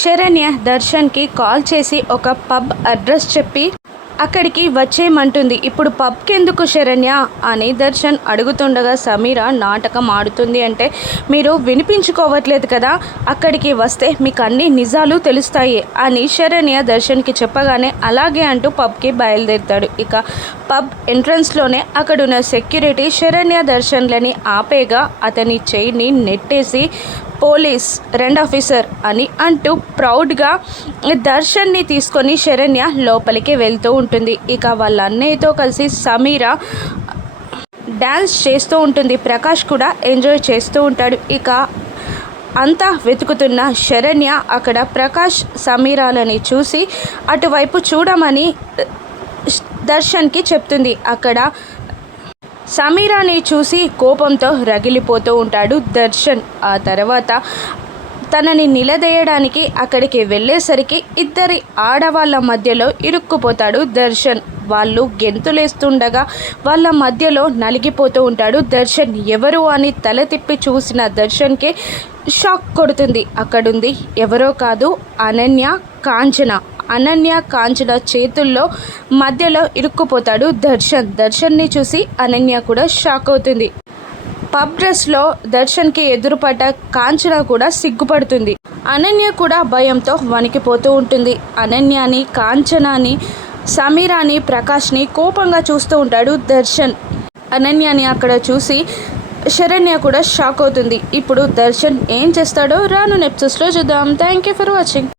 Saranya దర్శన్కి call చేసి ఒక pub address చెప్పి అక్కడికి వచ్చేయమంటుంది. ఇప్పుడు పబ్కెందుకు శరణ్య? అని దర్శన్ అడుగుతుండగా సమీర నాటకం ఆడుతుంది అంటే మీరు వినిపించుకోవట్లేదు కదా అక్కడికి వస్తే మీకు అన్ని నిజాలు తెలుస్తాయి అని శరణ్య దర్శన్కి చెప్పగానే అలాగే అంటూ పబ్కి బయలుదేరుతాడు. ఇక పబ్ ఎంట్రన్స్లోనే అక్కడున్న సెక్యూరిటీ శరణ్య దర్శన్లని ఆపేగా అతని చేయిని నెట్టేసి పోలీస్ రెండ్ ఆఫీసర్ అని అంటూ ప్రౌడ్గా దర్శన్ని తీసుకొని శరణ్య లోపలికి వెళ్తూ ఉంటుంది. ఇక వాళ్ళ అన్నయ్యతో కలిసి సమీర డ్యాన్స్ చేస్తూ ఉంటుంది. ప్రకాష్ కూడా ఎంజాయ్ చేస్తూ ఉంటాడు. ఇక అంతా వెతుకుతున్న శరణ్య అక్కడ ప్రకాష్ సమీరాలని చూసి అటువైపు చూడమని దర్శన్కి చెప్తుంది. అక్కడ సమీరాని చూసి కోపంతో రగిలిపోతూ ఉంటాడు దర్శన్. ఆ తర్వాత తనని నిలదేయడానికి అక్కడికి వెళ్ళేసరికి ఇద్దరి ఆడవాళ్ళ మధ్యలో ఇరుక్కుపోతాడు దర్శన్. వాళ్ళు గెంతులేస్తుండగా వాళ్ళ మధ్యలో నలిగిపోతూ ఉంటాడు దర్శన్. ఎవరు అని తల తిప్పి చూసిన దర్శన్కి షాక్ కొడుతుంది. అక్కడుంది ఎవరో కాదు అనన్య కాంచన. అనన్య కాంచన చేతుల్లో మధ్యలో ఇరుక్కుపోతాడు దర్శన్. దర్శన్ని చూసి అనన్య కూడా షాక్ అవుతుంది. పబ్ డ్రెస్లో దర్శన్కి ఎదురుపడ్డ కాంచన కూడా సిగ్గుపడుతుంది. అనన్య కూడా భయంతో వణికిపోతూ ఉంటుంది. అనన్యని కాంచనాని సమీరాని ప్రకాష్ని కోపంగా చూస్తూ ఉంటాడు దర్శన్. అనన్యని అక్కడ చూసి శరణ్య కూడా షాక్ అవుతుంది. ఇప్పుడు దర్శన్ ఏం చేస్తాడో రాను నెప్సెస్లో చూద్దాం. Thank you for watching.